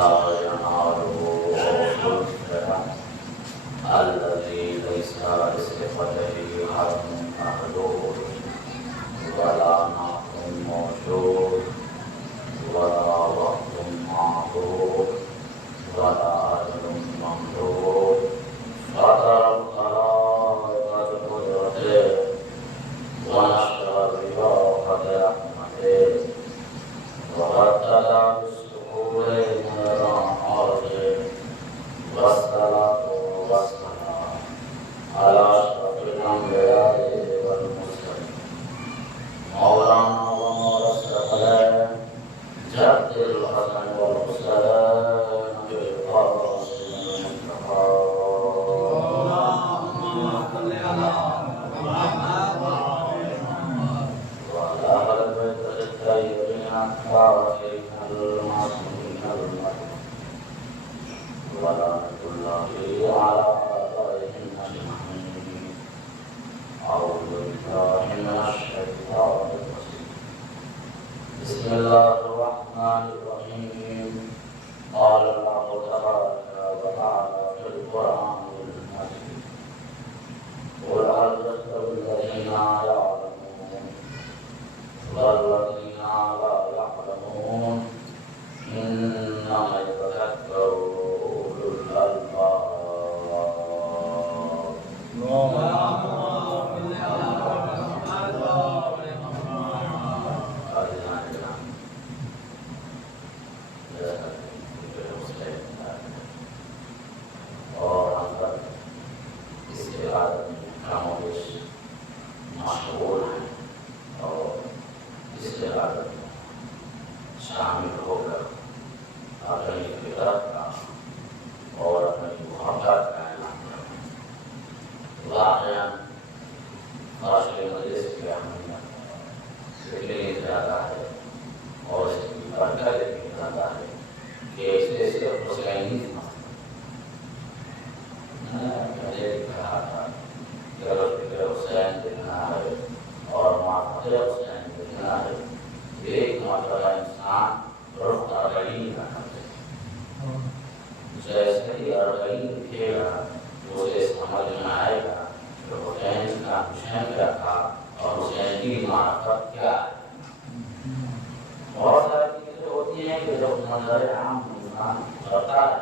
لا يناله الفرح الذي ليس لصفته حد محدود ولا نقص موجود ولا وقت معدود ولا أجل ممدود فترى الخلائق بقدرته ونشر ببركة رحمته وغدد بالسكون من رحمته والصلاة والسلام على أشرف الأنبياء والمرسلين مولانا ومولى الثقلين جد الحسن والحسين بالقاسم المصطفى اللهم صل على محمد وعلى أهل البيت الطيبين الطاهرين المعصومين المهديين ولعنة الله على آبائهم أجمعين. أعوذ بالله من الشيطان الرجيم. بسم الله الرحمن الرحيم. قال الله تبارك وتعالى في القرآن المجيد قل هل يستوي الذين يعلمون والذين لا يعلمون إنما يتذكر أولو الألباب. اور اندر اس کے بعد کاموش مشغول ہیں اور اس کے بعد شامل ہو کر اپنی فطرت کا اور اپنی محبت کا اعلان کریں. واقعہ معاشرے مجلس کی اہمیت اس لیے زیادہ ہے اور اس کی برکت اتنی زیادہ ہے کہ اس سے صرف حسین ہی مجھے کہا تھا کہ اگر فکر حسین دیکھنا ہے اور معرفت حسین دیکھنا ہے ایک مرتبہ انسان رخ اربعین کرنا چاہیے. جیسے ہی اربعین دکھے گا اسے سمجھ میں آئے گا کہ حسین کا مشن کیا تھا اور حسین کی معرفت کیا ہے. بہت ساری چیزیں ہوتی ہیں کہ جب منظر عام انسان کرتا ہے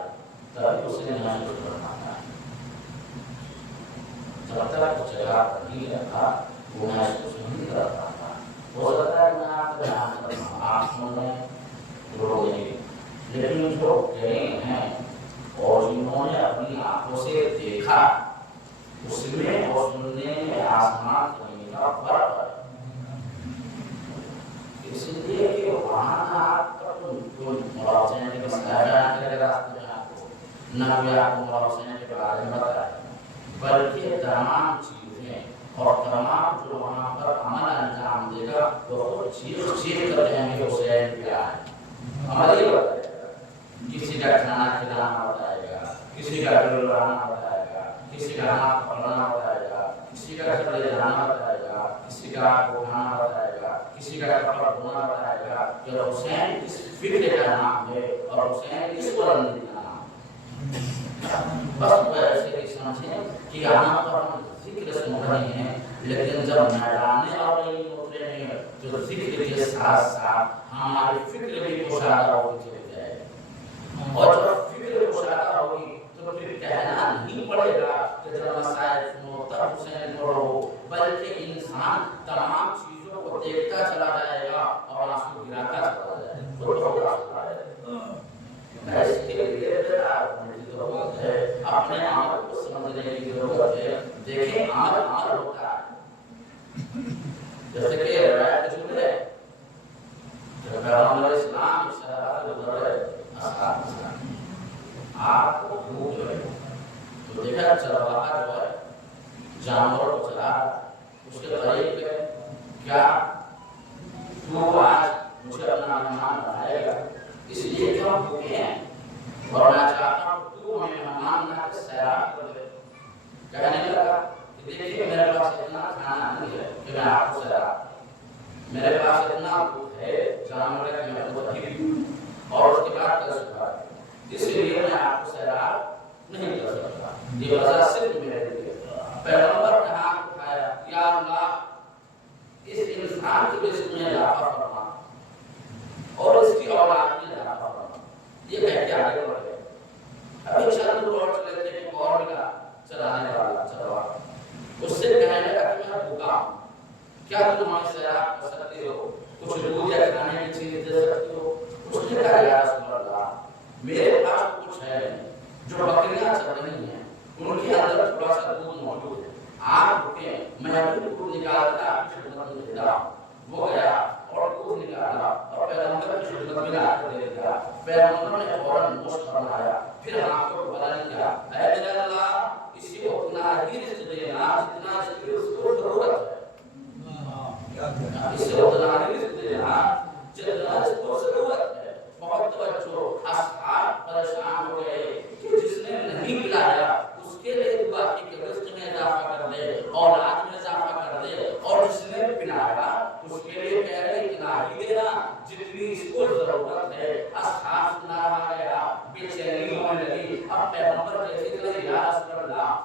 تبھی اسے محسوس کرنا ہے. جب تک اس جگہ پر نہیں رکھا وہ محسوس نہیں کرتا تھا. ہو سکتا ہے میں آپ سننے لوگ نہیں لیکن جو گئے ہیں اور جنہوں نے اپنی آنکھوں سے دیکھا اس میں اور سننے میں آسمان زمین کا فرق ہے. اس لیے کہ وہاں آپ کا کوئی حسین کے مسائل کے راستے میں آپ کو نہ کوئی آپ کو حسین کے بارے میں بتائے بلکہ تمام چیزیں اور تمام جو وہاں پر عمل انجام دے گا وہ چیز کر دیں گے حسین کیا ہے. عمل یہ بتائے گا, کسی کا کھانا کھلانا بتائے گا, کسی کا گھر لانا بتائے گا, کسی کا ہاتھ پکڑنا بتائے گا, کسی کا چلے جانا بتائے گا, کسی کا اٹھانا بتائے گا, کسی کا کپڑا دھونا بتائے گا کہ حسین کس فکر کا نام ہے اور حسین کس بلندی کا نام ہے. بس وہ ایسے ہی سمجھیں کہ یہاں پر ہم ذکر سے مغنی ہیں لیکن جب میدان اربعین اترے ہیں تو ذکر کے ساتھ ساتھ ہماری فکر بھی کشادہ ہوتی چلی جائے گی. اور جب فکر کشادہ ہوگی تو پھر کہنا نہیں پڑے گا کہ جب مسائل سنو تب حسین پڑھو, بلکہ انسان تمام چیزوں کو دیکھتا چلا جائے گا اور آنسو گراتا چلا جائے گا. اس کے لیے ضرورت ہے اپنے عمل کو سمجھنے کی ضرورت ہے. دیکھیں عمل ہوتا ہے جیسے کہ روایت جملے جب پیغمبر اسلام صلی اللہ علیہ وسلم آپ کو بھوک جو ہے تو دیکھا چرواہا جو ہے جانوروں کو چلا اس کے قریب ہے کیا تو آج مجھے اپنا مہمان بنائے گا اس لیے کہ ہم بھوکے ہیں اور میں چاہتا ہوں تو ہمیں مہمان بنا کے سیراب کر دے. کہنے لگا کہ دیکھیے میرے پاس اتنا کھانا نہیں ہے کہ میں آپ کو سیراب کروں, میرے پاس اتنا بھوک ہے جانور ہے کہ میں خود ہی اور اس کے بعد یہ وجہ صرف میرے لیے پیغمبر نے ہاتھ اٹھایا یا اللہ اس انسان کی وجہ سے میں اضافہ فرما اور اس کی اولاد میں اضافہ فرما. یہ کہہ کے آگے بڑھ گئے. ابھی چند روڈ چلے تھے کہ اور ملا چلانے والا چلوا اس سے کہنے لگا کہ میں بھوکا ہوں, کیا تم ہمیں سیراب کر سکتے ہو, کچھ دودھ یا کھانے کی چیز دے سکتے ہو. اس نے کہا یا رسول اللہ میرے پاس کچھ ہے نہیں, جو بکریاں چل رہی ہیں ان کے اندر تھوڑا سا دودھ موجود ہے, آپ رکیں میں ابھی دودھ نکال کر آپ کی خدمت میں دیتا ہوں. وہ گیا اور دودھ نکالا اور پیغمبر کی خدمت میں لا کر دے دیا. پیغمبر نے فوراً نوش فرمایا, پھر ہاتھ کو بلند کیا, اے میرے اللہ اسی کو اتنا ہی رزق دینا جتنا اس کو ضرورت ہے, اسے اتنا ہی رزق دینا جتنا اس کو ضرورت ہے. بہت توجہ, اصحاب پریشان ہو گئے کہ جس نے نہیں ملایا اس کے لیے دعا کی کہ رزق میں اضافہ کر دے, اولاد میں اضافہ کر دے, اور جس نے پلایا اس کے لیے کہہ رہے اتنا ہی دینا جتنی اس کو ضرورت ہے. اصحاب سے ناراض گیا, بے چینی ہونے لگی. اب پیغمبر کہتے تھے یا رسول اللہ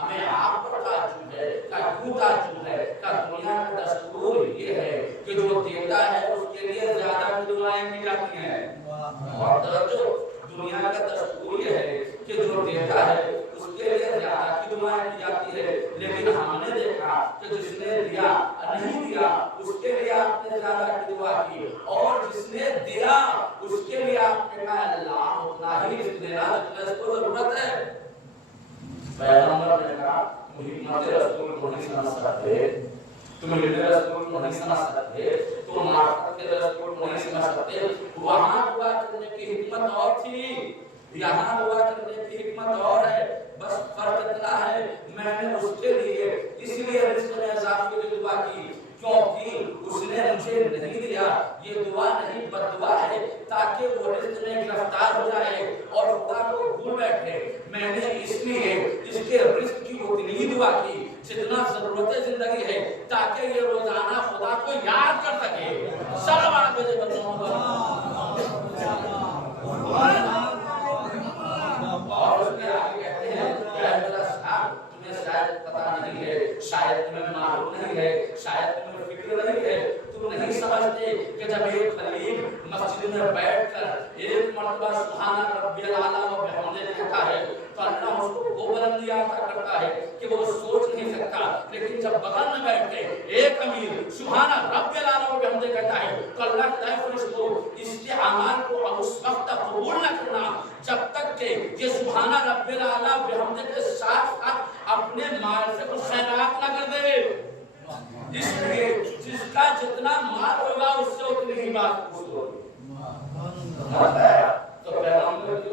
ہمیں آپ پر تعجب ہے, کیوں تعجب ہے, کہ دنیا کا دستور یہ ہے کہ جو دیتا ہے اس کے لیے زیادہ دعائیں کی جاتی ہیں. اور دنیا کا دستور یہ ہے کہ جو دیتا ہے اس کے لیے زیادہ کی دعائیں کی جاتی ہے, لیکن ہم نے دیکھا کہ جس نے دیا نہیں دیا اس کے لیے آپ نے زیادہ کی دعا کی, اور جس نے دیا اس کے لیے آپ نے کہا اللہ اتنا ہی رزق دینا جتنا اس کو ضرورت ہے. پیغمبر نے کہا تم حکمت رسول کو نہیں سمجھ سکتے, تم علم رسول کو نہیں سمجھ سکتے, تم معرفت کے رسول کو نہیں سمجھ سکتے. وہاں دعا کرنے کی حکمت اور تھی, یہاں دعا کرنے کی حکمت اور ہے, بس فرق اتنا ہے میں نے اس کے لیے اس لیے رزق میں اضافے کی دعا کی کیونکہ اس نے مجھے نہیں دیا. یہ دعا نہیں بد دعا ہے تاکہ وہ رزق میں گرفتار ہو جائے اور خدا کو بھول بیٹھے. میں نے اس لیے اس کے رزق کی اتنی ہی دعا کی جتنا ضرورت زندگی ہے, تاکہ یہ روزانہ خدا کو یاد کر سکے. صلوات بھیجے اور اس کے آگے کہتے ہیں کہ اے میرا صاحب تمہیں شاید پتہ نہیں ہے, شاید تمہیں معلوم نہیں ہے, شاید تمہیں فکر نہیں ہے, تم نہیں سمجھتے کہ جب ایک خلیل مسجد میں بیٹھ کر ایک مرتبہ سبحان ربی الاعلیٰ و بحمدہ کہتا ہے تو اللہ اس کو وہ بلندی عطا کرتا ہے کہ وہ سوچ نہیں سکتا. لیکن جب بغل میں بیٹھ کے ایک امیر سبحان ربی الاعلیٰ و بحمدہ کہتا ہے تو اللہ کے فرشتوں اس کے اعمال کو اب اس وقت تک قبول نہ کرنا جب تک کہ یہ سبحان ربی الاعلیٰ و بحمدہ کے ساتھ ساتھ اپنے مال سے کچھ خیرات نہ کر دے. اس لیے جس کا جتنا مال ہوگا اس سے اتنی ہی بات قبول ہوگی. تو پیغمبر کی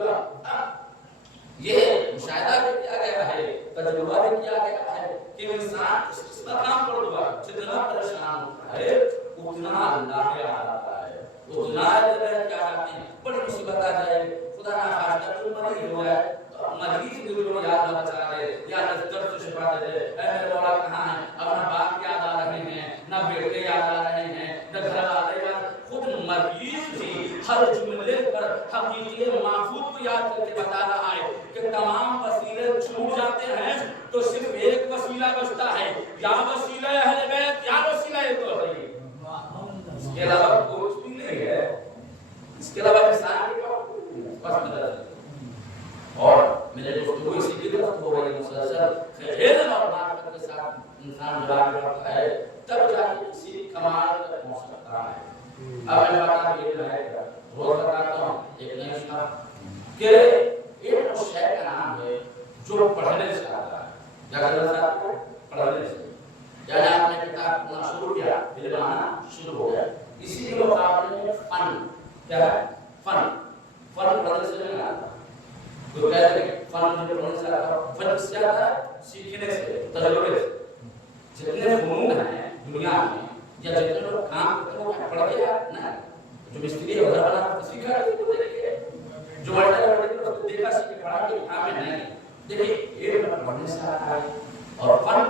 یہ مشاہدہ بھی کیا گیا ہے, تجربہ بھی کیا گیا ہے کہ انسان اس مقام پر ہوگا جتنا پریشان ہوتا ہے اتنا اللہ کے آتا ہے, اتنا کیا کہتے ہیں بڑی مصیبت آ جائے, خدا نہ خواستہ تو مریض ہو جائے تو مریض دل کو یاد نہ بچا دے یا درد سے شفا دے دے. اے میرے مولا کہاں ہے, اب نہ باپ یاد آ رہے ہیں, نہ بیٹے یاد آ رہے ہیں, نہ گھر والے یاد. خود مریض بھی ہر جملے پر حقیقی معبود کو یاد کر کے بتا رہا ہے کہ تمام وسیلے چھوٹ جاتے ہیں تو صرف ایک وسیلہ بچتا ہے, یا وسیلہ اہل بیت یا وسیلہ توحید. اس کے علاوہ کچھ بھی نہیں ہے, اس کے علاوہ انسان کی بس مدد. اور میرے دوستوں اسی کی طرف ہو رہی مسلسل علم اور معرفت کے ساتھ انسان جواب کرتا ہے تب جا کے کسی کمال تک پہنچ سکتا ہے. اب میں بتا یہ ہے روز بتاتا ہوں ایک نئی بات کہ ایک شے کا نام ہے جو پڑھنے سے آتا ہے. کیا کرنا چاہتے ہیں, پڑھنے سے. یعنی آپ نے کتاب پڑھنا شروع کیا, علم آنا شروع ہو گیا. اسی کے مقابلے میں فن کیا ہے, فن پڑھنے سے نہیں آتا. تو کہتے ہیں فن مجھے پڑھنے سے آتا ہے, فن سے آتا ہے سیکھنے سے, تجربے سے. جتنے فنون ہیں دنیا میں یا جتنے لوگ کام کرتے ہیں وہ پڑھ کے نا, جو مستری ہے گھر بنا سیکھا جو بڑے دیکھا سیکھے پڑھا کے کام میں نہیں. دیکھیے ایک پڑھنے سے آتا ہے اور فن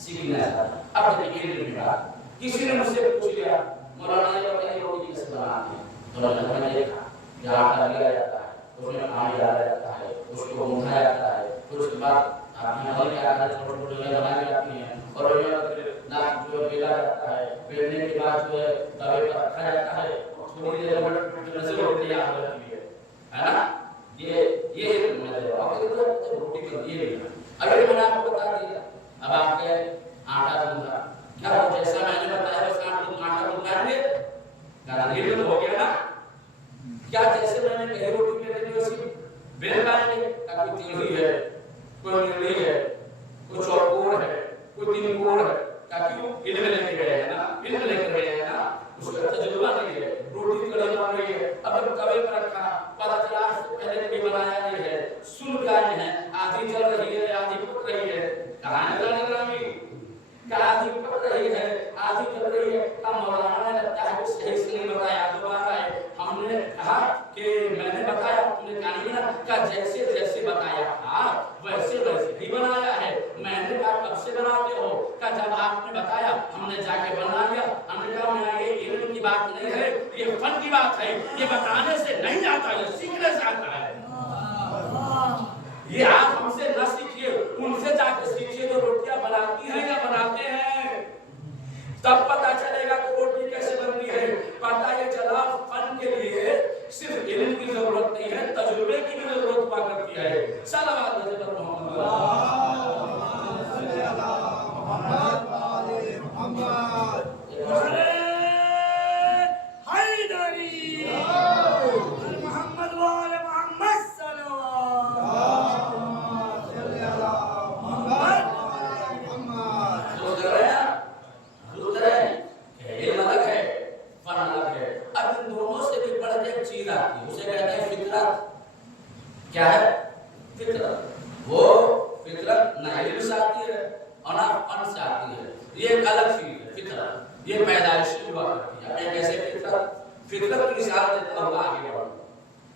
سیکھنے سے آتا ہے. اب دیکھیے علم کی بات, کسی نے مجھ سے پوچھ لیا مولانا یہ بتائیے روٹی کیسے بناتے ہیں, تو میں نے دیکھا کہ آٹا لیا جاتا ہے, اس میں پانی ڈالا جاتا ہے, اس کو گوندھا جاتا ہے, اس کے بعد آپ نے اور کیا کرنا چھوٹے چھوٹے بنائی جاتی ہیں اور ناک جو بیلا جاتا ہے، بیلنے کے بعد جو ہے توے پر رکھا جاتا ہے، تھوڑی دیر میں روٹی تیار ہو جاتی ہے نا؟ یہ ایک مزے اور روٹی کا یہ بھی اگر میں نے آپ کو بتا دیا اب آپ کے آٹا گوندھا کیا ہو جیسا میں نے بتایا ویسا آٹا گوندھا لے گاندھی تو ہو گیا نا؟ کیا جیسے میں نے کہی روٹی میں نے ویسی بیل پائیں گے؟ کوئی تیڑھی ہے، کوئی نیڑی ہے، کوئی چوکور ہے، کوئی تین کوڑ ہے، کیوں علم لے کے گئے ہیں نا، علم لے کے گئے ہیں نا، اس کا تجربہ نہیں ہے، روٹی کڑی بن رہی ہے، اب جب توے پر رکھا پتہ چلا پہلے کبھی بنایا نہیں ہے، سن گئے ہیں، آدھی جل رہی ہے آدھی پک رہی ہے، کہاں ہے جانے گرامی کہ آدھی پک رہی ہے آدھی جل رہی ہے؟ کہا مولانا نے لگتا ہے کہ صحیح سے نہیں بتایا، دوبارہ ہے ہم نے کہا کہ میں نے بتایا، تم نے کہا نہیں نا، کہ جیسے جیسے بتایا تھا ویسے ویسے ہی بنایا ہے، میں نے کہا کب سے بناتے ہو؟ کہ جب آپ نے بتایا ہم نے جا کے بنا لیا، ہم نے کہا میں یہ علم کی بات نہیں ہے، یہ فن کی بات ہے، یہ بتانے سے نہیں آتا، یہ سیکھنے سے آتا ہے، یہ آپ ہم سے نہ سیکھیے، ان سے جا کے سیکھیے جو روٹیاں بناتی ہیں یا بناتے ہیں، تب پتا چلے گا کہ روٹی کیسے بنتی ہے، پتا یہ چلا فن کے لیے صرف علم کی ضرورت نہیں ہے، تجربے کی بھی ضرورت ہوا کرتی ہے، صلوات علی محمد کیا ہے فطرت، وہ فطرت نہ علم سے آتی ہے اور نہ فن سے آتی ہے، یہ ایک الگ چیز ہے فطرت، یہ پیدائشی ہوا کرتی ہے، کیسے فطرت کی مثال دیتا ہوں آگے بڑھو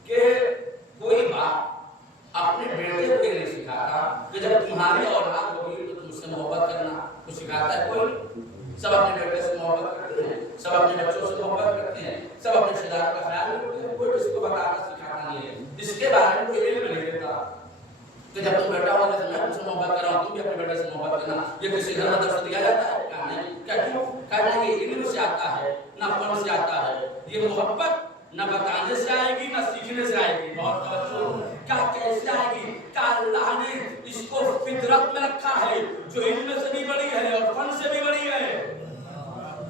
کہ کوئی باپ اپنے بیٹے کو یہ نہیں سکھاتا کہ جب تمہاری اولاد ہوگی تو تم سے محبت کرنا، کچھ سکھاتا ہے کوئی؟ سب اپنے بیٹے سے محبت کرتے ہیں، سب اپنے بچوں سے محبت کرتے ہیں، سب اپنے رشتہ داروں کا خیال رکھتے ہیں، کوئی کسی کو بتاتا سکھاتا نہیں ہے، اس کے بارے میں کوئی علم نہیں دیتا کہ جب تم بیٹا ہوگا تو میں تم سے محبت کر رہا ہوں، تم بھی اپنے بیٹے سے محبت کرنا، یہ کسی گھر میں درس دیا جاتا ہے؟ کہا نہیں، کہنا یہ علم سے آتا ہے نہ فن سے آتا ہے، یہ محبت نہ بتانے سے آئے گی نہ سیکھنے سے آئے گی، بہت توجہ، کیا کیسے آئے گی؟ کہ اللہ نے اس کو فطرت میں رکھا ہے جو علم سے بھی بڑی ہے اور فن سے بھی بڑی ہے،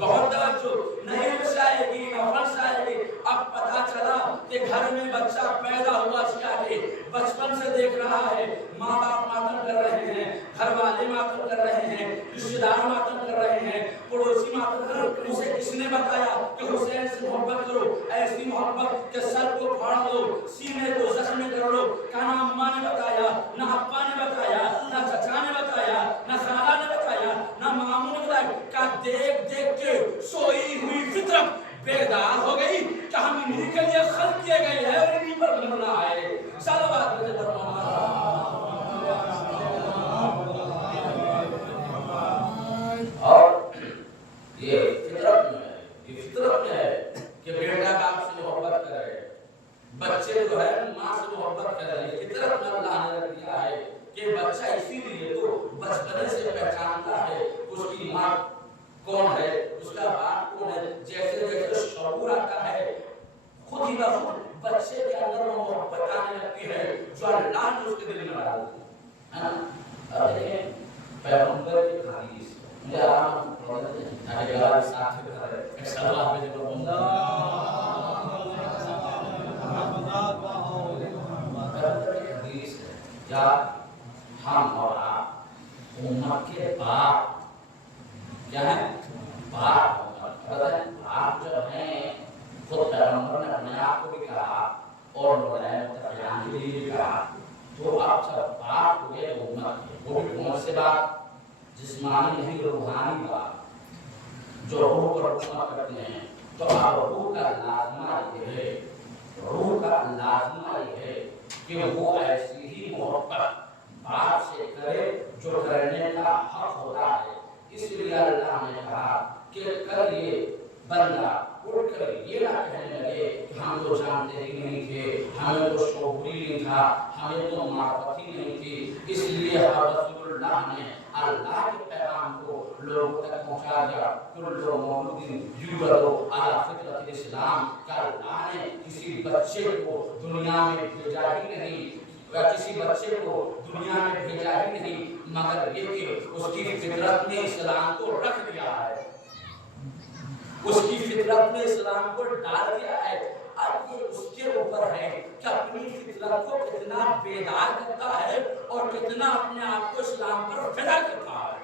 بہت توجہ، نہ علم سے آئے گی نہ فن سے آئے گی۔ اب پتا چلا کہ گھر میں بچہ پیدا ہوا کیا ہے، بچپن سے دیکھ رہا ہے ماں باپ ماتم کر رہے ہیں، گھر والے ماتم کر رہے ہیں، رشتہ دار ماتم کر رہے ہیں، پڑوسی ماتم کر رہے ہیں، اسے کس نے بتایا کہ حسین سے محبت کرو، ایسی محبت کہ سر کو پھاڑ دو، سینے کو زخمی کر لو؟ کہا نہ اماں نے بتایا، نہ ابا نے بتایا، نہ چچا نے بتایا، نہ خالہ نے بتایا، نہ ماموں نے بتایا، کہا دیکھ دیکھ کے سوئی ہوئی فطرت بیدار ہو گئی کہ ہم انہی کے لیے خلق کیے گئے ہیں اور انہی پر مرنا ہے، صلوات علی محمد۔ اور یہ فطرت میں ہے، یہ فطرت میں ہے کہ بیٹا باپ سے محبت کرے، بچے جو ہے ماں سے محبت کرے، یہ فطرت میں اللہ نے رکھ دیا ہے کہ بچہ اسی لیے تو بچپنے سے پہچانتا ہے اس کی ماں کون ہے، اس کا باپ کون ہے، جیسے جیسے شعور آتا ہے خود ہی بخود بچے کے اندر وہ محبت آنے لگتی ہے جو اللہ نے اس کے دل میں ڈال دی ہے نا۔ اب دیکھیں پیغمبر کی حدیث مجھے آرام پڑھنے دیں تاکہ اللہ ساتھ کرے، ایک صلوات بھیجے پر بندہ پیغمبر کی حدیث ہے کیا ہم اور آپ امت کے باپ کیا ہے؟ باپ باپ جو ہیں خود پیغمبر نے اپنے آپ کو بھی کہا اور متقیان کے لیے بھی کہا، تو آپ سب باپ ہوئے امت کے، وہ بھی کون سے باپ؟ جسمانی نہیں روحانی باپ جو روح پر حکومت کرتے ہیں، تو اب روح کا لازمہ یہ ہے، روح کا لازمہ یہ ہے کہ وہ ایسی ہی محبت باپ سے کرے جو کرنے کا حق ہوتا ہے، اس لیے اللہ نے کہا کہ کل یہ بندہ اٹھ کر یہ نہ کہنے لگے کہ ہم تو جانتے ہی نہیں تھے، ہمیں تو شعور ہی نہیں تھا، ہمیں تو معرفت ہی نہیں تھی، اس لیے رسول اللہ نے اللہ کے پیغام کو لوگوں تک پہنچا دیا. کل مولود یولد علی فطرت الاسلام کہ اللہ نے کسی بچے کو دنیا میں بھیجا ہی نہیں کسی بچے کو دنیا میں بھیجا ہی نہیں مگر یہ کہ اس کی فطرت میں اسلام کو رکھ دیا ہے, اس کی فطرت میں اسلام کو ڈال دیا ہے. اب یہ اس کے اوپر ہے کہ اپنی فطرت کو کتنا بیدار کرتا ہے اور کتنا اپنے آپ کو اسلام پر فدا کرتا ہے.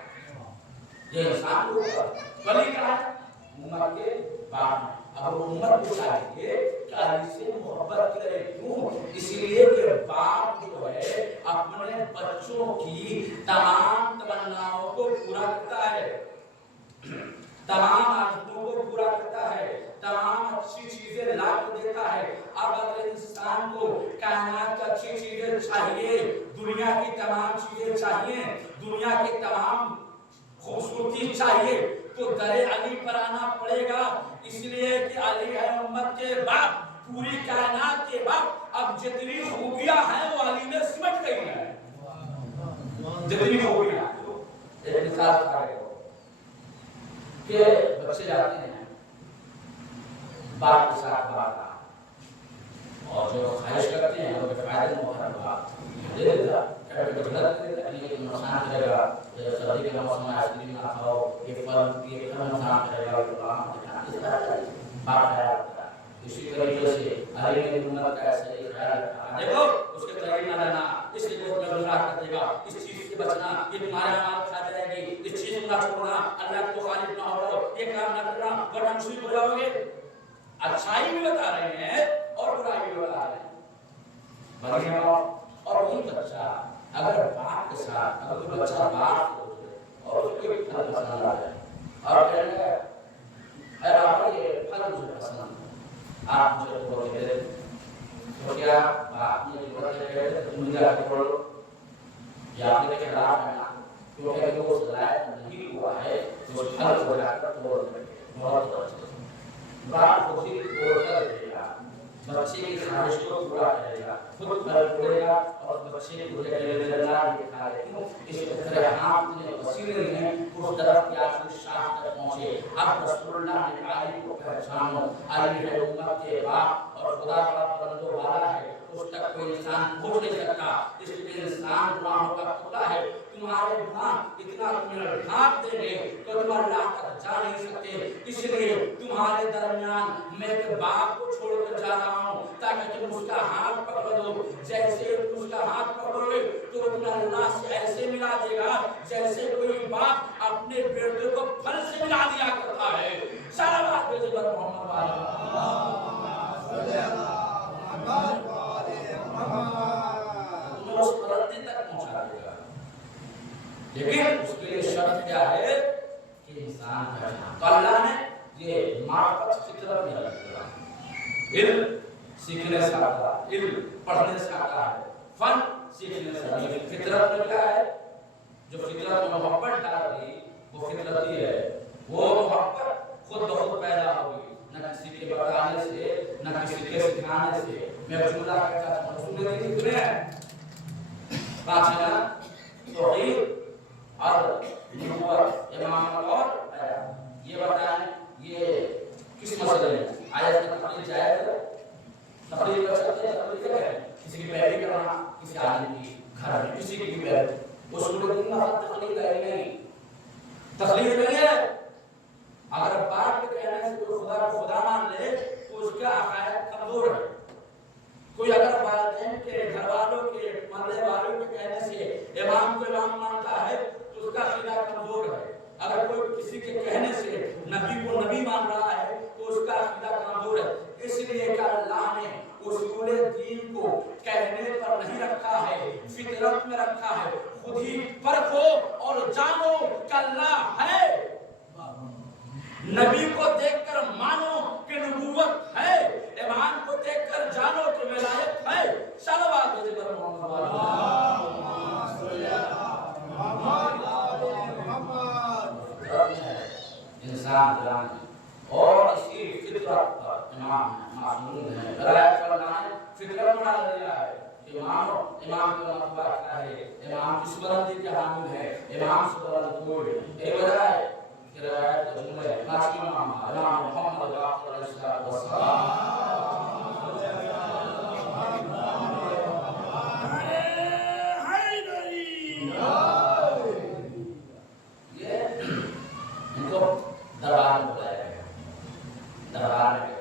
یہ انسان کو ولی کیا ہے امت کے بعد میں. اب امت کو چاہیے کہ علی سے محبت کرے. کیوں؟ اس لیے کہ باپ جو ہے اپنے بچوں کی تمام تمناؤں کو پورا کرتا ہے, تمام آرزوؤں کو پورا کرتا ہے, تمام اچھی چیزیں لا کر دیتا ہے. اب اگر انسان کو کائنات کی اچھی چیزیں چاہیے, دنیا کی تمام چیزیں چاہیے, دنیا کی تمام خوبصورتی چاہیے تو در علی پر آنا پڑے گا. اس لیے کہ علی ہے امت کے باپ, پوری کائنات کے باپ. اب جتنی خوبیاں ہیں وہ علی میں سمٹ گئی ہیں, جتنی خوبیاں. ایک مثال کہ بچے جاتے ہیں باپ کے ساتھ بات اور جو خواہش کرتے ہیں وہ فائدے دے دیتا نقصان کرے گا. سردی کے موسم میں آئس کریم نہ کھاؤ, یہ پھل نقصان کرے گا. باپ خیال رکھتا ہے. اسی طریقے سے علی نے امت کا ایسا ہی خیال رکھا. دیکھو اس کے قریب نہ رہنا, اس کے دوست میں گمراہ کر دے گا, اس چیز سے بچنا, یہ تمہارے مال کھا جائے گی, اس چیز کو نہ چھوڑنا, اللہ کو مخالف نہ ہو, یہ کام نہ کرنا ورنہ مشرک ہو جاؤ گے. اچھائی بھی بتا رہے ہیں اور برائی بھی بتا رہے ہیں. بڑھیا اور وہی بچہ اگر باپ کے ساتھ اگر کوئی بچہ باپ اور اس کو پھل پسند آ جائے اور کہنے لگے اے باپ یہ پھل مجھے پسند ہے, آپ مجھے توڑ کے دے دیں, تو کیا باپ نے جو ہے تم مجھے آ کے توڑ لو, یا آپ کے خلاف ہے نا, کیونکہ وہ اس لائق نہیں ہوا ہے تو اس پھل کو جا کر توڑ دے. بہت اچھا باپ خود ہی توڑ کر دے گا, بچے کی خواہش کو پورا کرے گا, خود پھل توڑے گا اور بچے کو دکھا دے. اس طرح ہم نے وسیلے ہیں اس درخت کی آخری شاخ تک پہنچے. اب رسول اللہ نے علی کو پہچانو, علی ہے امت کے باپ اور خدا کا بلند و بالا ہے, اس تک کوئی انسان پہنچ نہیں سکتا. اس لیے انسان گناہوں کا پتلا ہے. تمہارے گناہ اتنا تمہیں ڈھانپ دیں گے کہ تم اللہ تک جا نہیں سکتے. اس لیے تمہارے درمیان میں ایک باپ کو چھوڑ کر جا رہا ہوں تاکہ تم اس کا ہاتھ پکڑ لو. جیسے تم اس کا ہاتھ پکڑو گے تو تمہیں اللہ سے ایسے ملا دے گا جیسے کوئی باپ اپنے بیٹے کو پھل سے ملا دیا کرتا ہے. سارا بات بے جبر محمد تمہیں اس پرندے تک پہنچا دے گا. لیکن اس کے لیے شرط کیا ہے کہ انسان پہچانے. تو اللہ نے یہ معرفت فطرت میں رکھ دیا. علم سیکھنے سے آتا ہے, علم پڑھنے سے آتا ہے, فن سیکھنے سے آتا ہے. فطرت میں کیا ہے, جو فطرت میں محبت ڈال دی وہ فطرتی ہے. وہ محبت خود بخود پیدا ہوگی, نہ کسی کے بتانے سے نہ کسی کے سکھانے سے. میں جملہ کہتا ہوں رسول نے دی تمہیں بات ہے نا, توحید اور نبوت امامت اور یہ بتائیں یہ کس مسئلے میں آیت میں تقریر جائز ہے. تقریر کر سکتے ہیں, تقریر کریں, کسی کی پیروی کرنا, کسی عالم کی گھر میں کسی کی پیروی, اس کو دین میں تقریر نہیں, تقریر نہیں ہے. اگر باپ کے کہنے سے کوئی خدا کو خدا مان لے تو اس کا عقائد کمزور ہے. کوئی اگر والدین کے گھر والوں کے محلے والوں کے کہنے سے امام کو امام مانتا ہے تو اس کا عقیدہ کمزور ہے. اگر کوئی کسی کے کہنے سے نبی کو نبی مان رہا ہے تو اس کا عقیدہ کمزور ہے. اس لیے کہ اللہ نے اصول دین کو کہنے پر نہیں رکھا ہے, فطرت میں رکھا ہے. خود ہی پرکھو اور جانو کہ اللہ ہے. نبی کو دیکھ کر مانو کہ نبوت ہے, ایمان کو دیکھ کر جانو کہ ولایت ہے. صلوات بھیجے پر انسان جانے اور اسی فطرت پر امام معصوم ہے. ولایت کا بنانے فطرت بنا دیا ہے. امام کا مرتبہ کیا ہے، امام کس بلندی کے حامل ہے، امام سے بلند کوئی نہیں۔ یہ وجہ ہے کہ روایت کا جملہ ہے ناچی امام محمد باقر علیہ السلام دربار میں بلایا گیا، دربار میں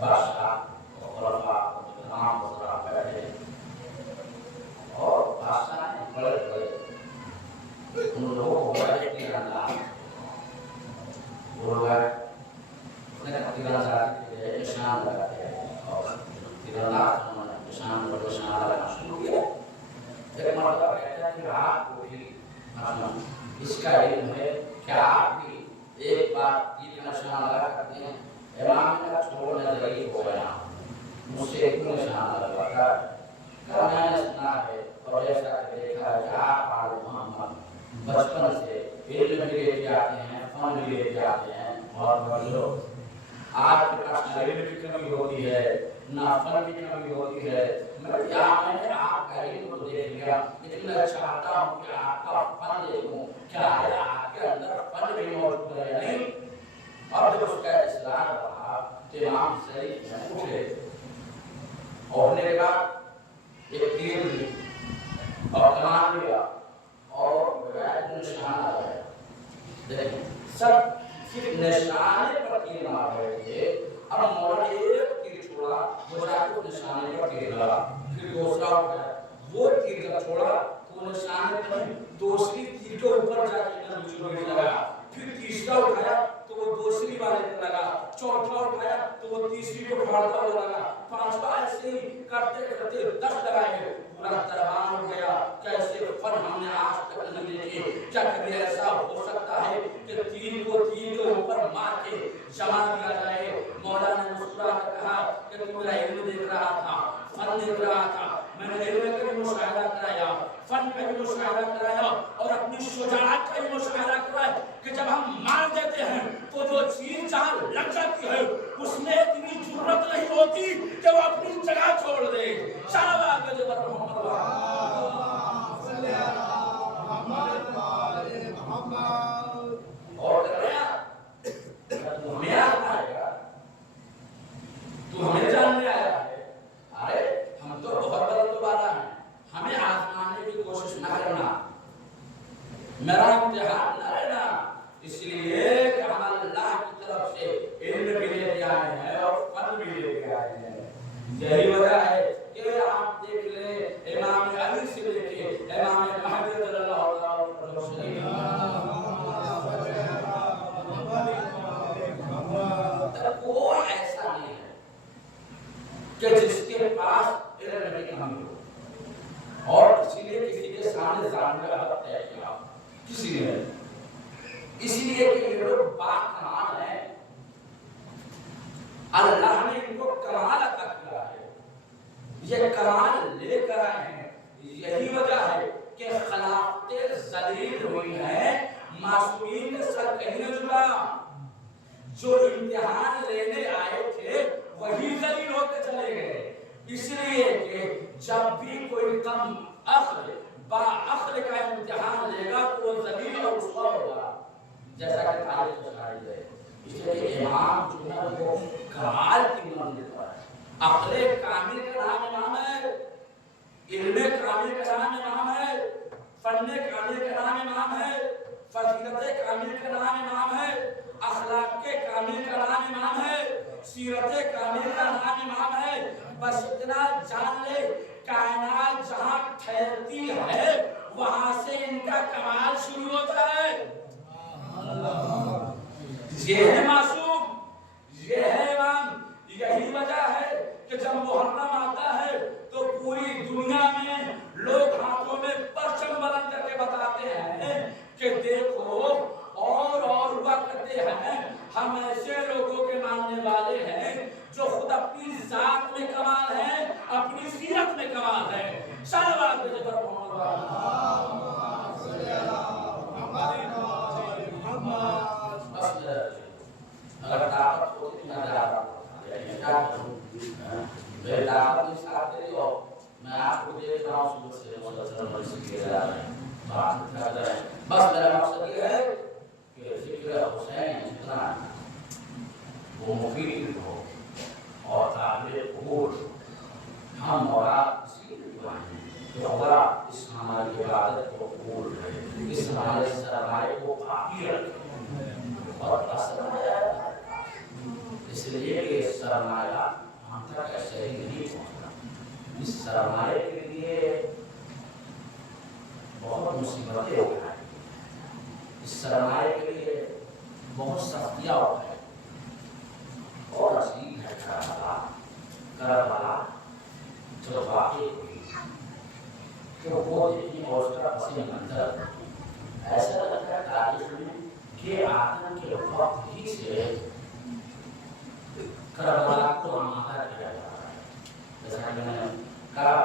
بادشاہ اور خلفاء تمام وزراء بیٹھے اور بادشاہ نے بڑے بڑے ان لوگوں کو بڑے تیرانداز وہ لوگ انہیں تیراندازی کے لیے نشان لگاتے ہیں اور تیرانداز انہوں نے نشان پر نشان لگانا شروع کیا۔ ایک مرتبہ کہتا ہے کہ آپ کو بھی اس کا علم ہے کہ آپ بھی ایک بار تیر کا نشان لگا کرتے ہیں۔ امام کا چھوڑنا ضعیف ہو گیا، مجھ سے ایک نشان لگاتا ہے کہ میں نے سنا ہے اور ایسا دیکھا ہے کہ آپ آل محمد بچپن سے علم بھی لے کے آتے ہیں، فن بھی لے کے آتے ہیں، اور بڑے لوگ آج کے پاس نہ علم کی کمی ہوتی ہے نہ فن کی کمی ہوتی ہے۔ میں نے آپ کا علم کو دیکھ لیا، لیکن میں چاہتا ہوں کہ آپ کا فن دیکھوں، کیا ہے آپ کے اندر فن بھی موجود ہے یا نہیں۔ اب جب اس کا اصرار رہا امام شریف نے اٹھے اور نے کہا ایک تیر لی اور کمان لیا اور روایت میں نشان آ گیا۔ دیکھیں سب صرف نشانے پر تیر مار رہے تھے، اب مولا ایک تیر چھوڑا وہ جا کے نشانے پر تیر لگا، پھر دوسرا اٹھایا وہ تیر کا چھوڑا تو نشانے پر دوسری تیر کے اوپر جا کے نشان لگا، پھر تیسرا اٹھایا تو وہ دوسری والے پر لگا، چوتھا اٹھایا تو وہ تیسری کو پھاڑتا ہوا لگا، پانچواں ایسے ہی کرتے کرتے 10 لگائے، پورا دربار اٹھ گیا۔ کیسے فن ہم نے آج تک نہیں دیکھے، کیا کبھی ایسا ہو سکتا ہے کہ تین کو تین کے اوپر مار کے جما دیا جائے؟ مولا نے مسکرا کر کہا کہ تم میرا علم دیکھ رہا تھا، فن دیکھ رہا تھا، میں نے علم کا بھی مشاہدہ کرایا، فن کا بھی مشاہدہ کرایا اور اپنی شجاعت کا بھی مشاہدہ کرایا کہ جب ہم مار دیتے ہیں تو جو چیز جہاں لگ جاتی ہے اس میں اتنی جرت نہیں ہوتی کہ وہ اپنی جگہ چھوڑ دے۔ شہباز کے جبر محمد اور کر رہے ہیں تو ہمیں آئے گا، تو ہمیں جاننے آیا ہے، ارے ہم تو بہت بڑا دوبارہ ہیں، ہمیں آزمانے کی کوشش نہ کرنا، میرا امتحان نہ لینا، اس لیے کہ ہم اللہ کی طرف سے علم بھی لے کے آئے ہیں اور فن بھی لے کے آئے ہیں۔ یہی وجہ ہے کہ آپ دیکھ لیں امام علی سے لے کے امام مہدی رضی اللہ عنہ کوئی ایسا نہیں ہے کہ جس کے پاس علم کی کمی ہو، اور اسی لیے کسی کے سامنے ظالم کا ادب طے کیا کسی نے، اس لیے کہ یہ لوگ باکمال ہیں، اللہ نے ان کو کمال عطا کیا ہے، یہ کمال لے کر آئے ہیں۔ یہی وجہ ہے کہ خلافتیں ذلیل ہوئی ہیں، معصومین کے سر کہیں نہ جھکا، جو امتحان لینے آئے تھے وہی ذلیل ہو کے چلے گئے، اس لیے کہ جب بھی کوئی کم عقل با عقل کا امتحان لے گا تو وہ ذلیل اور رسوا ہوگا، جیسا کہ تاریخ کو شاہد ہے۔ اس لیے کہ امام جو ہے وہ کمال کی منزل پر ہے، عقل کامل کا نام امام ہے، علم کامل کا نام امام ہے، فن کامل کا نام امام ہے، فضیلت کامل کا نام امام ہے، اخلاق کامل کا نام امام ہے، سیرت کامل کا نام امام ہے۔ بس اتنا جان لے کائنات جہاں ٹھہرتی ہے وہاں سے ان کا کمال شروع ہوتا ہے۔ یہ ہے معصوم، یہ ہے امام۔ یہی وجہ ہے کہ جب محرم آتا ہے تو پوری دنیا میں لوگ ہاتھوں میں پرچم بلند کر کے بتاتے ہیں کہ دیکھو اور ہوا کرتے ہیں، ہم ایسے لوگوں کے ماننے والے ہیں جو خود اپنی ذات میں کمال ہے، اپنی سیرت میں کمال ہے۔ شہباز کے جبر اگر طاقت ہوتی میں جا رہا ہوں میرے دعوت میں ساتھ دے ہو میں آپ کو دیکھ رہا ہوں صبح سے مسلسل مسجد کے جا رہے ہیں بات کر رہے ہیں بس میرا مقصد یہ ہے کہ ذکر حسین جتنا وہ مفید ہو اور قابل قبول ہم مولا اسی لیے کہ خدا اس ہماری عبادت کو قبول کرے اس ہمارے سرمایے کو باقی رکھے اور سرمایہ اس لیے کہ سرمایہ ہم تک ایسے ہی نہیں پہنچتا اس سرمایے کے لیے بہت مصیبتیں اٹھائیں اس سرمایے کے لیے بہت سختیاں اٹھائیں اور عظیم ہے کربلا جو واقع ہوئی کہ وہ دیکھیں اور اس کا پس منظر ایسا لگتا ہے تاریخ میں کہ آدم کے وقت ہی سے کربلا کو آمادہ کیا جا رہا ہے جیسا کہ میں نے کہا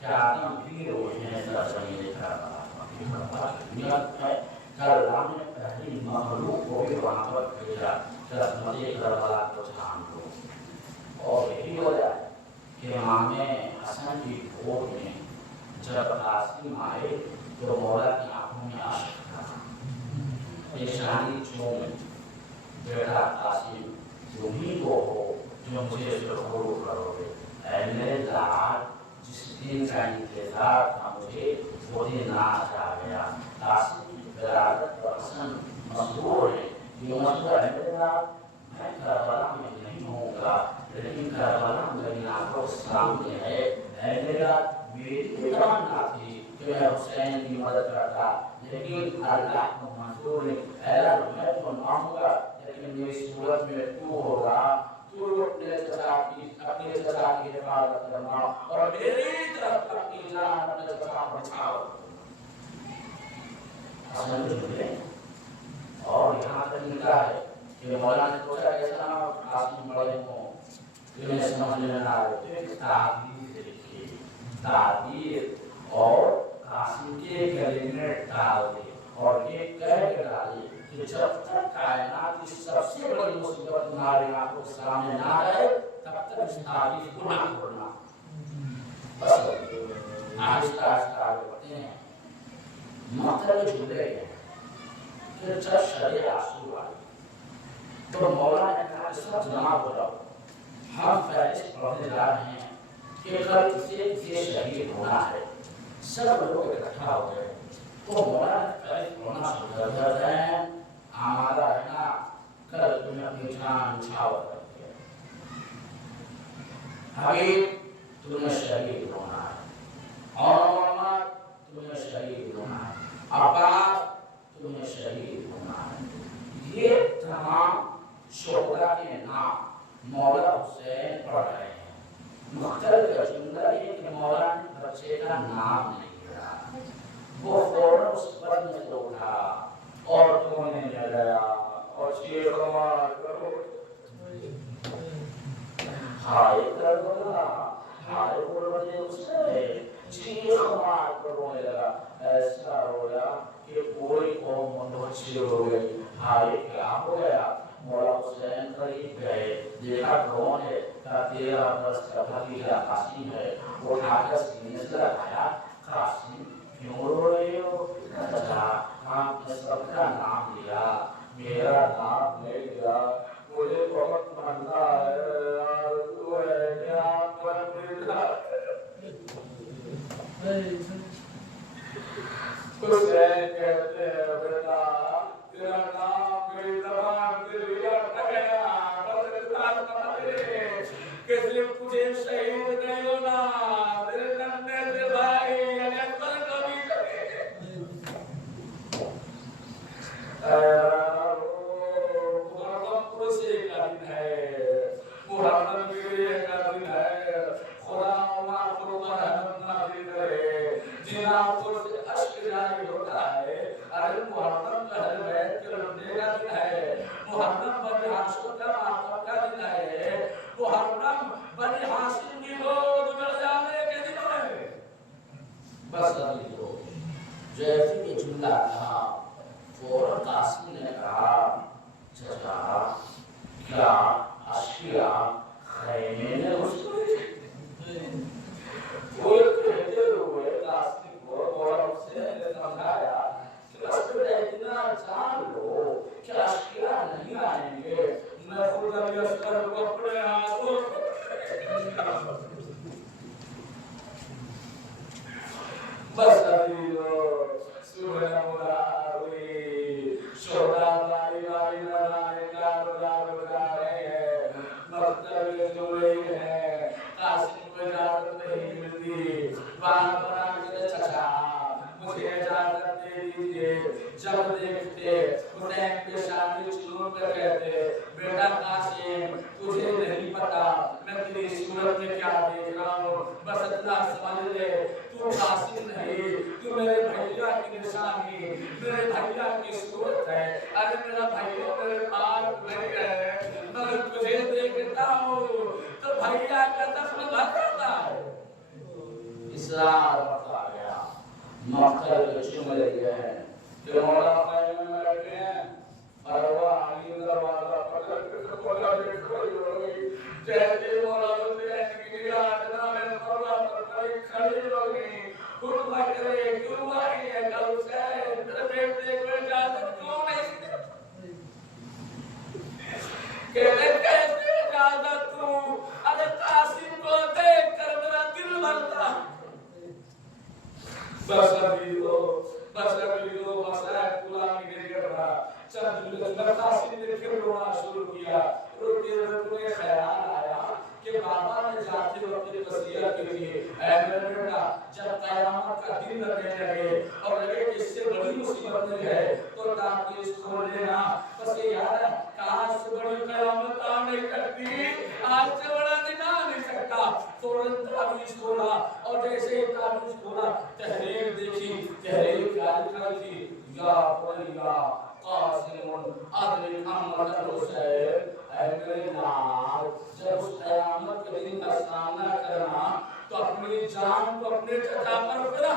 کہ آدم بھی ہوئے ہیں زمین کربلا نیت ہے کربلا میں پہلی مخلوق کو بھی وہاں پر بھیجا کہ عظمت کربلا کو جان دو اور یہی وجہ ہے کہ امام حسن کی بھوک میں جب قاسم آئے تو مولا کی آنکھوں میں عاشق تھا پیشانی چوم بیٹا قاسم تم ہی وہ ہو جو مجھے سرخرو کرو گے اے میرے لال جس دن کا انتظار تھا مجھے وہ دن آج آ گیا قاسم کی ولادت پر حسن مصدور ہے یہ مصدور ہے میرے لال میں کربلا میں نہیں ہوں گا لیکن کربلا میری آنکھوں سامنے ہے اے میرا میری تمنا تھی کہ میں حسین کی مدد کرتا لیکن اللہ کو منظور نہیں اعلان میں تو آؤں گا لیکن میری صورت میں تو ہوگا تو اپنے چچا کی حفاظت کرنا اور میری طرف اپنی جان اپنے چچا پر چھاؤ حسن جھولے اور یہاں تک نکلا ہے کہ مولا نے سوچا کہ ایسا قاسم بڑے ہوں انہیں سمجھ میں نہ آئے تو ایک تعبیر دیکھیے تعبیر اور قاسم کے گلے میں ڈال دے اور یہ کہہ کے ڈالے کہ جب تک کائنات کی سب سے بڑی مصیبت تمہاری آنکھوں کے سامنے نہ آئے تب تک اس تعبیر کو نہ کھولنا بس آہستہ آہستہ آگے بڑھتے ہیں مطلب جھولے ہیں کہ جب شرع آسو آئی تو مولا نے کہا کہ سب جناب ہو جاؤ ہم فہرست پڑھنے جا رہے ہیں کہ کل کسی شہید ہونا ہے سب لوگ اکٹھا ہو گئے تو مولا نے فہرست پڑھنا شروع کر دیا آمادہ رہنا کل تمہیں اپنی جان نچھاور کر دیا حبیب تمہیں شہید ہونا ہے اور محمد تمہیں شہید ہونا ہے عباس تمہیں شہید ہونا ہے یہ تمام شہداء کے نام مولا حسین پڑھ رہے ہیں مختلف کا جملہ یہ کہ مولا نے بچے کا نام نہیں لیا وہ فوراً اس پر میں تو اٹھا اور تونے میں گیا اور شیر کمار کرو ہائے کربلا ہائے قربت حسین شیر کمار کرونے لگا ایسا رویا کہ کوئی قوم متوجہ ہو گئی ہائے کیا ہو گیا مولا حسین قریب گئے دیکھا کون ہے کہا 13 برس کا بھتیجا قاسم ہے اٹھا کر سینے سے لگایا قاسم کیوں رو رہے ہو چچا آپ نے سب کا نام لیا میرا نام لے لیا مجھے بہت مننا ہے آرزو ہے کہ آپ پر ملا حسین کہتے ہیں بیٹا تیرا نام میری زبان سے لیا گیا بس اطلاع کرے کہ صرف تجھے شہید نہیں ہونا تیرے ننے سے بھائی یعنی اکبر کو بھی کرے محرم پروسے کا دن ہے محرم گریہ کا دن ہے خدا عمر خدا رحمت نازل کرے جناب کو سے عشق جاری ہوتا ہے ارے محرم اہل بیت کے لڑنے کا دن ہے محرم بنی ہاشم کا ماتم کا دن ہے محرم بنی ہاشم کی گود میں جانے کے دن ہے بس ابھی تو جیسے کہ جملہ تھا فوراً قاسم نے کہا چچا کیا اشکیا خیمے نے اس کو بس ابھی سورہ مراوی شودا باری باری مرائے گارو گارو گارے ہیں مکتب جو رہی ہے قاسم کو اجازت نہیں ملتی بار بار کے چچا مجھے اجازت دے دیجئے جب دیکھتے حسین پیشانی چلوں پہ کہتے بیٹا قاسم تجھے نہیں پتا میں تیری صورت میں کیا دیکھ رہا ہوں بس اتنا سمجھ لے تو قاسم نہیں تو میرے بھائیہ کی نشانی میرے بھائیہ کی صورت ہے ارے میرا بھائیہ میرے پاس نہیں ہے مگر تجھے دیکھتا ہوں تو بھائیہ کا دفن بھر جاتا ہے اسرار بتا گیا مقتل کے چم لگے ہیں کہ مولا خیمے میں بیٹھے ہیں فروا علی دروازہ پکڑ کے کھولا دیکھو ہوئی جیسے مولا حسین کی نگاہ جناب فروا پر کھڑی ہو گئی خطبہ کرے کیوں آئی ہے کہ حسین تیرے بیٹے کو اجازت کیوں نہیں کہتے کیسے اجازت دوں ارے قاسم کو دیکھ کر میرا دل بھرتا بس ابھی دو مسائل غلامی نے کر رہا چند قاسم نے پھر رونا شروع کیا روتے روتے خیال آیا کہ بابا نے جاتے وقت وصیت کی تھی اے میرے بیٹا جب قیامت کا دن لگنے لگے اور لگے کہ اس سے بڑی مصیبت نہیں ہے تو تاکہ کھول لینا بس یہ یاد ہے کہ آج سے بڑی قیامت آ نہیں سکتی آج سے بڑا دن آ نہیں سکتا فوراً تعویذ کھولا اور جیسے ہی تعویذ کھولا تحریر دیکھی تحریر کیا لکھا تھی یا بھیا قاسم ادرک محمد حسین اے میرے لال جب اس قیامت کے دن کا سامنا کرنا تو اپنی جان کو اپنے چچا پر پھرا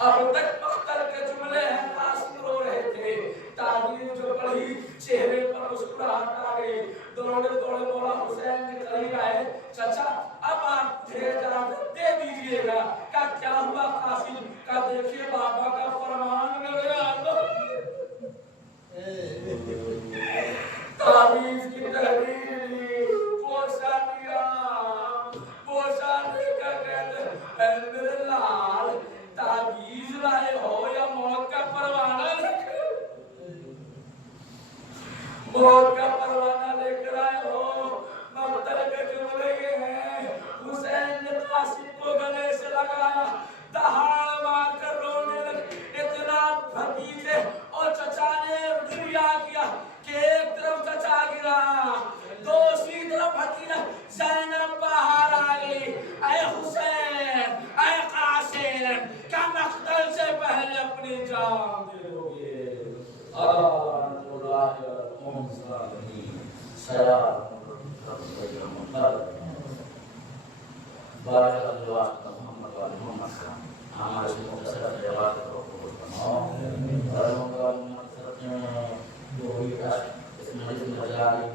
اب تک مقتل کے جملے ہیں قاسم رو رہے تھے تعبیر جو پڑھی چہرے پر مسکراہٹ آ گئی دوڑے دوڑے مولا حسین کے قریب آئے چچا اب آپ مجھے اجازت دے دیجئے گا کیا ہوا قاسم کا دیکھیے بابا کا فرمان میرے آگے تعویذ کی تحریر لی پوشا لے کر کہتے اے میرے لال تعویذ لائے ہو یا موت کا پروانہ موت کا پروانہ لے کر آئے ہو مقتل کے جملے یہ ہیں حسین نے قاسم کو گلے سے لگایا دہاڑ مار کر رونے لگے اتنا بھتیجے اور چچا نے گریا کیا کہ ایک طرف چچا گرا دوسری طرف بھتیجا زینب باہر آ گئی اے حسین اے قاسم کیا مقتل سے پہلے اپنی جان دے دو گے اللہ سلام بارک اللہ محمد و محمد ہمارے سے مختصر جواب کو قبول فرماؤ اور ہم کو مقصد میں جو ہوئی اس مجلس میں جاری